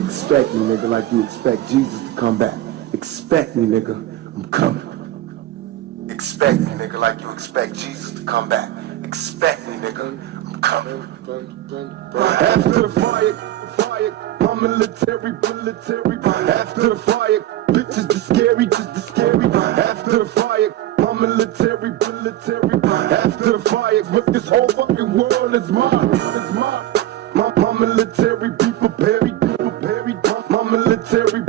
Expect me, nigga, like you expect Jesus to come back. Expect me, nigga, I'm coming. Expect me, nigga, like you expect Jesus to come back. Expect me, nigga, I'm coming. After the fire, my military. After the fire, bitches the scary, just the scary. After the fire, my military. After the fire, but this whole fucking world is mine. My military, be prepared. My military.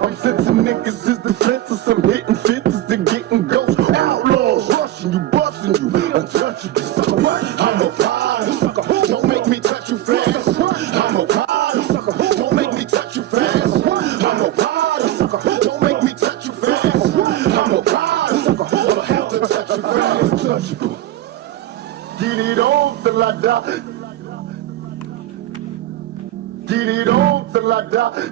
I'm sensing niggas is defenseless. I'm hitting fences, then getting ghosts. Outlaws rushing you, busting you, untouchable. I'm a rider, sucker. Don't make me touch you fast. I'm a rider, sucker. Don't make me touch you fast. I'm a rider, sucker. Don't make me touch you fast. I'm a rider, sucker. I'ma have to touch you fast. Untouchable. Get it on till I die. Get it on till I die.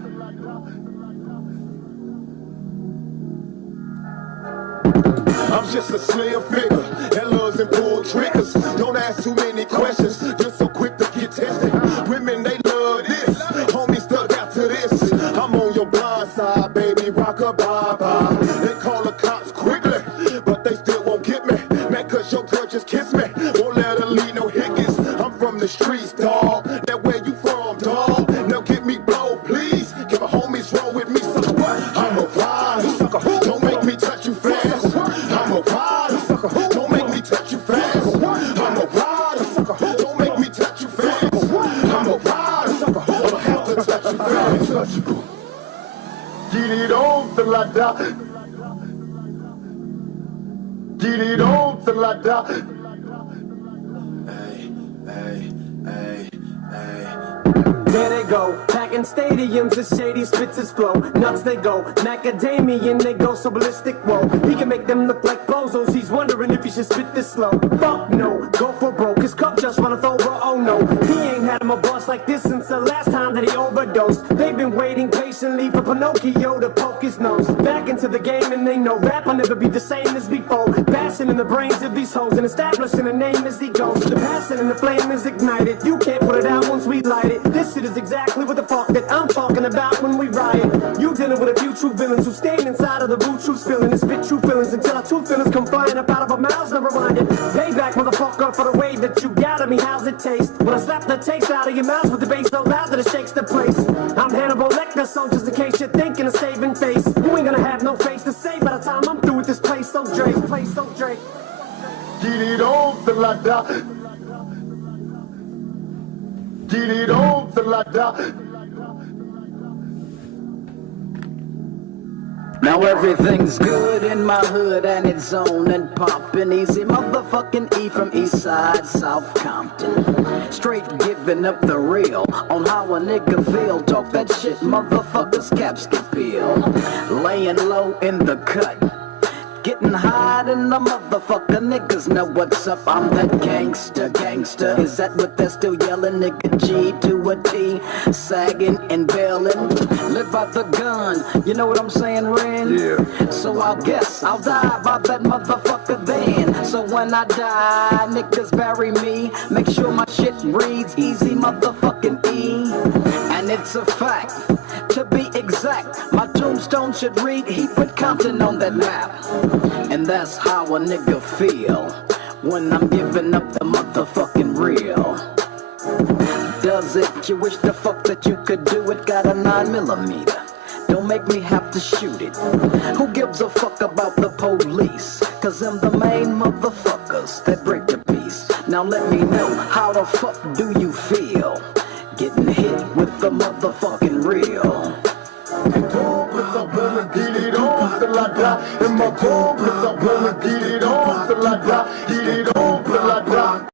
I'm just a slim figure that loves and pull triggers. Don't ask too many questions, just so quick to get tested. Women, they love this. Homie stuck out to this. I'm on your blind side, baby, rock a bye-bye. They call the cops quickly, but they still won't get me. Man, cause your girl just kissed me. Won't let her leave no hickets. I'm from the streets, dawg. That where you from, dawg? Now get me blow, please. Can my homies roll with me, sucker? I'm a rider, sucker. Don't make me touch you fast. I'm a rider, sucker. Don't make me touch you fast. I'm a rider, sucker. Don't make me touch you fast. I'm a rider, sucker. I'ma have to touch you fast. Untouchable. Get it on till I die. Get it on till I die. There they go, packing stadiums as shady spits his flow. Nuts they go, macadamian they go so ballistic, whoa. He can make them look like bozos, he's wondering if he should spit this slow. Fuck no, go for broke, his cup just runneth over, oh no. He ain't had him a boss like this since the last time that he overdosed. They've been waiting patiently for Pinocchio to poke his nose back into the game, and they know rap will never be the same as before. Bashing in the brains of these hoes and establishing a name as he goes. The passion and the flame is ignited, you can't put it out once we light it. This shit is exactly what the fuck that I'm talking about when we riot. You dealing with a few true villains who stand inside of the boot, true spilling and spit true feelings until our true feelings come flying up out of our mouths, never mind it. Payback, motherfucker, for the way that you got at me, how's it taste? When I slap the taste out of your mouth with the bass so loud that it shakes the place. I'm Hannibal Lecter, so just in case you're thinking of saving face, you ain't gonna have no face to say by the time I'm through with this place so Drake. Get it on till I die. Get it on till I die. Now everything's good in my hood and it's on and poppin'. Easy motherfucking E from East Side, South Compton. Straight giving up the real on how a nigga feel. Talk that shit, motherfuckers caps get peeled. Laying low in the cut, getting high in the motherfucker. Niggas know what's up. I'm that gangster. Is that what they're still yelling? Nigga G to a T, sagging and bailing. Live out the gun, you know what I'm saying, Ren? Yeah. So I guess I'll die by that motherfucker then. So when I die, niggas bury me. Make sure my shit reads Easy motherfucking E. And it's a fact, to be exact, my tombstone should read he put Compton on that map. And that's how a nigga feel when I'm giving up the motherfucking real. Does it? You wish the fuck that you could do it. Got a 9mm, don't make me have to shoot it. Who gives a fuck about the police? Cause I'm the main motherfuckers that break the peace. Now let me know, how the fuck do you feel getting hit with the motherfucking real? Get it on till I die. In my home, cause I wanna get it on till I die. Get it on till I die.